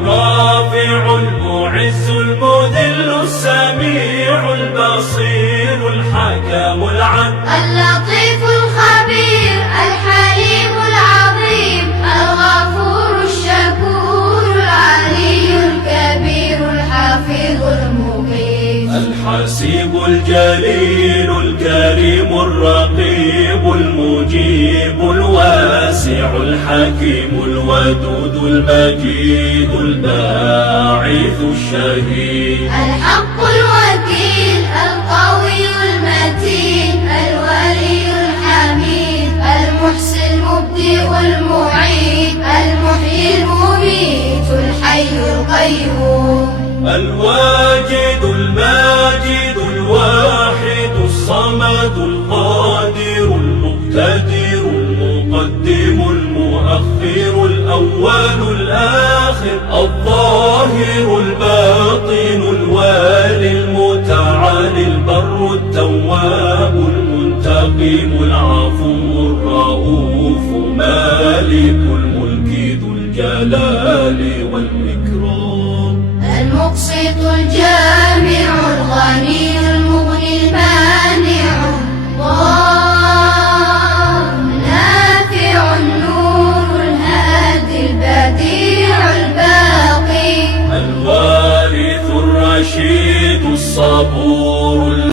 الرافع المعز المذل السميع البصير الحكم العدل اللطيف الخبير الحليم العظيم الغفور الشكور العلي الكبير الحفيظ المقيم الحسيب الجليل الكريم الرقيب المجيب الواسع الحكيم الودود المجيد الباعث الشهيد الحق الوكيل القوي المتين الولي الحميد المحسن المبدئ المعيد المحيي المميت الحي القيوم الواجد الماجد الواحد الصمد القادر المقتدر المقدم المؤخر الأول الآخر الظاهر الباطن الوالي المتعالي البر التواب المنتقم العفو الرؤوف مالك الملك ذو الجلال والإكرام المقسط الجامع الغني المغني المانع الضار النافع النور الهادي البديع الباقي الوارث الرشيد الصبور